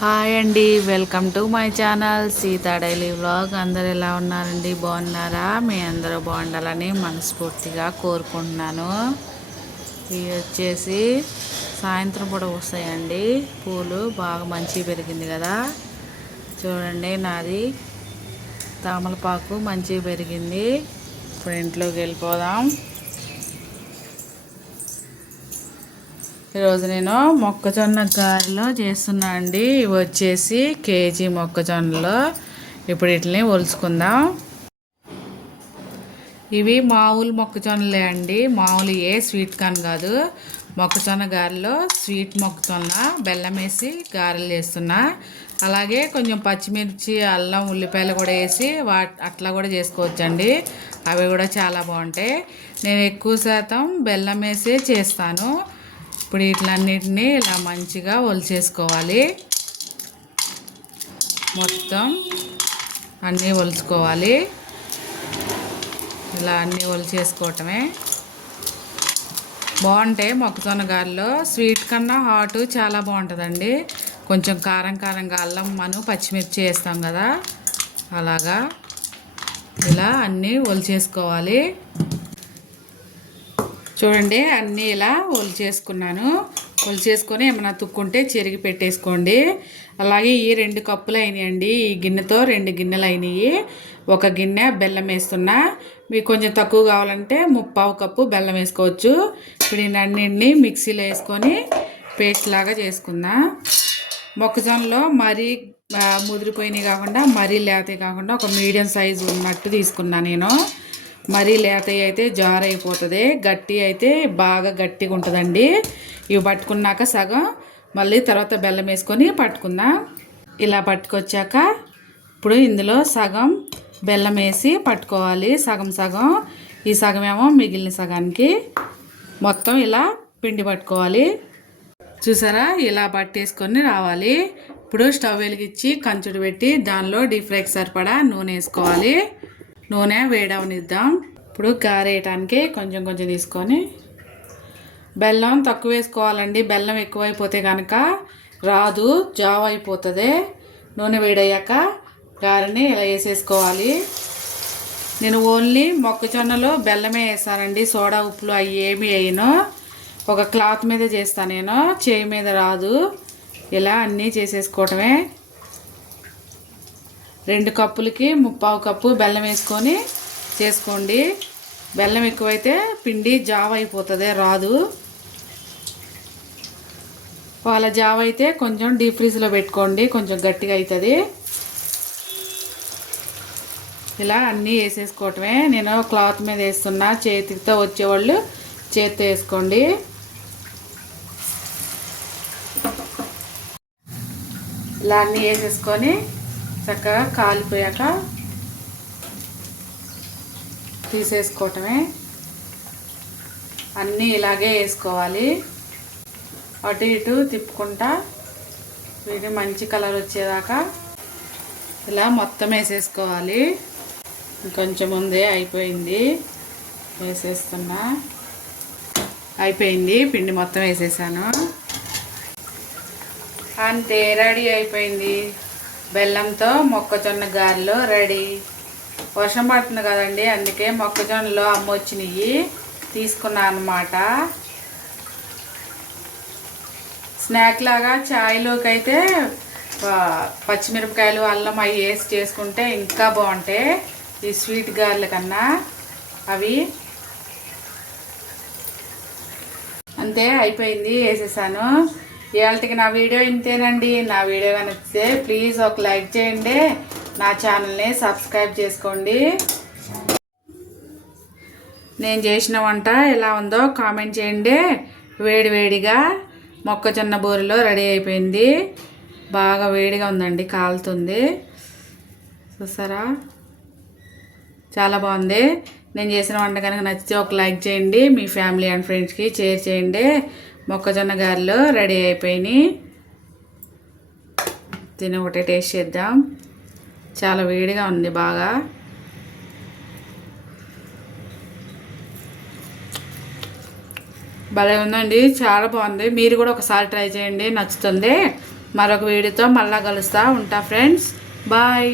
Hi అండి welcome to my channel Sita daily vlog. అందరు ఎలా ఉన్నారండి? బాగున్నారా? మీ అందరూ బాగుండాలని మనస్ఫూర్తిగా కోరుకుంటున్నాను. ఇవి వచ్చేసి సాయంత్రం పూట వస్తాయండి. పూలు బాగా మంచి పెరిగింది కదా. చూడండి నాది తామలపాకు మంచిగా పెరిగింది. ఇప్పుడు ఇంట్లోకి వెళ్ళిపోదాం. ఈరోజు నేను మొక్కజొన్న గారెలు చేస్తున్నా అండి. ఇవి వచ్చేసి కేజీ మొక్కజొన్నలు. ఇప్పుడు వీటిని ఒలుచుకుందాం ఇవి మామూలు మొక్కజొన్నలే అండి. మామూలు ఏ స్వీట్ కార్న్ కాదు. మొక్కజొన్న గారెలో స్వీట్ మొక్కజొన్న బెల్లం వేసి గారెలు చేస్తున్నా. అలాగే కొంచెం పచ్చిమిర్చి అల్లం ఉల్లిపాయలు కూడా వేసి వా అట్లా కూడా చేసుకోవచ్చండి. అవి కూడా చాలా బాగుంటాయి. నేను ఎక్కువ శాతం బెల్లం వేసే చేస్తాను. ఇప్పుడు వీటిలన్నిటినీ ఇలా మంచిగా ఒలిచేసుకోవాలి. మొత్తం అన్నీ ఒలుచుకోవాలి. ఇలా అన్నీ ఒలిచేసుకోవటమే. బాగుంటాయి మొక్కజొన్న గారెలో. స్వీట్ కన్నా హాట్ చాలా బాగుంటుందండి. కొంచెం కారం కారంగా అల్లం మనం పచ్చిమిర్చి వేస్తాం కదా. అలాగా. ఇలా అన్నీ ఒలిచేసుకోవాలి. చూడండి అన్నీ ఇలా ఒలిచేసుకున్నాను ఒలిచేసుకొని ఏమైనా తుక్కుంటే చెరిగి పెట్టేసుకోండి. అలాగే ఈ రెండు కప్పులు అయినాయండి. ఈ గిన్నెతో రెండు గిన్నెలు అయినాయి. ఒక గిన్నె బెల్లం వేస్తున్నా. మీకు కొంచెం తక్కువ కావాలంటే ముప్పావు కప్పు బెల్లం వేసుకోవచ్చు. ఇప్పుడు నేను అన్నింటినీ మిక్సీలో వేసుకొని పేస్ట్ లాగా చేసుకుందాం. మొక్కజొన్నలో మరీ ముదిరిపోయినాయి కాకుండా మరీ లేతే కాకుండా ఒక మీడియం సైజు ఉన్నట్టు తీసుకున్నా నేను. మరీ లేత అయితే జార్ అయిపోతుంది గట్టి అయితే బాగా గట్టిగా ఉంటుందండి. ఇవి పట్టుకున్నాక సగం మళ్ళీ తర్వాత బెల్లం వేసుకొని పట్టుకుందాం. ఇలా పట్టుకొచ్చాక ఇప్పుడు ఇందులో సగం బెల్లం వేసి పట్టుకోవాలి. సగం సగం. ఈ సగం ఏమో మిగిలిన సగానికి మొత్తం ఇలా పిండి పట్టుకోవాలి. చూసారా? ఇలా పట్టేసుకొని రావాలి. ఇప్పుడు స్టవ్ వెలిగించి కంచుడు పెట్టి దానిలో డీప్ ఫ్రైకి సరిపడా నూనె వేసుకోవాలి. నూనె వేడవనిద్దాం. ఇప్పుడు కారేయటానికి కొంచెం కొంచెం తీసుకొని బెల్లం తక్కువ వేసుకోవాలండి. బెల్లం ఎక్కువైపోతే కనుక రాదు జావ అయిపోతుంది. నూనె వేడయ్యాక గారెని ఇలా వేసేసుకోవాలి. నేను ఓన్లీ మొక్కజొన్నలో బెల్లమే వేసానండి. సోడా ఉప్పులు అవి ఏమి వేయను. ఒక క్లాత్ మీద చేస్తాను నేను. చేయి మీద రాదు. ఇలా అన్నీ చేసేసుకోవటమే. రెండు కప్పులకి ముప్పావు కప్పు బెల్లం వేసుకొని చేసుకోండి. బెల్లం ఎక్కువైతే పిండి జావ అయిపోతుంది రాదు. వాళ్ళ జావ అయితే కొంచెం డీప్ ఫ్రీజ్లో పెట్టుకోండి కొంచెం గట్టిగా అవుతుంది ఇలా అన్నీ వేసేసుకోవటమే. నేను క్లాత్ మీద వేస్తున్నా చేతితో వచ్చేవాళ్ళు చేతితో వేసుకోండి. ఇలా అన్నీ వేసేసుకొని చక్కగా కాలిపోయాక తీసేసుకోవటమే. అన్నీ ఇలాగే వేసుకోవాలి. అటు ఇటు తిప్పుకుంటా వీటి మంచి కలర్ వచ్చేదాకా ఇలా మొత్తం వేసేసుకోవాలి. కొంచెం ముందే అయిపోయింది. వేసేస్తున్నా. అయిపోయింది. పిండి మొత్తం వేసేసాను. అంతే రెడీ అయిపోయింది. బెల్లంతో మొక్కజొన్న గారెలు రెడీ. వర్షం పడుతుంది కదండి అందుకే మొక్కజొన్నలో అమ్మొచ్చినవి తీసుకున్నాను అనమాట స్నాక్ లాగా ఛాయ్లోకి అయితే పచ్చిమిరపకాయలు అల్లం అవి వేసి చేసుకుంటే ఇంకా బాగుంటాయి ఈ స్వీట్ గార్ల కన్నా అవి. అంతే అయిపోయింది వేసేసాను. ఇవాళకి నా వీడియో ఇంతేనండి. నా వీడియో కనిపిస్తే ప్లీజ్ ఒక లైక్ చేయండి. నా ఛానల్ని సబ్స్క్రైబ్ చేసుకోండి. నేను చేసిన వంట ఎలా ఉందో కామెంట్ చేయండి. వేడివేడిగా మొక్కజొన్న బూరెలో రెడీ అయిపోయింది. బాగా వేడిగా ఉందండి కాలుతుంది. చూసారా? చాలా బాగుంది. నేను చేసిన వంట కనుక నచ్చితే ఒక లైక్ చేయండి. మీ ఫ్యామిలీ అండ్ ఫ్రెండ్స్కి షేర్ చేయండి. మొక్కజొన్న గారెలు రెడీ అయిపోయినాయి. తిని ఒకటే టేస్ట్ చేద్దాం. చాలా వేడిగా ఉంది బాగా. భలే ఉందండి చాలా బాగుంది. మీరు కూడా ఒకసారి ట్రై చేయండి నచ్చుతుంది. మరొక వీడియోతో మళ్ళీ కలుస్తా ఉంటా ఫ్రెండ్స్. బాయ్.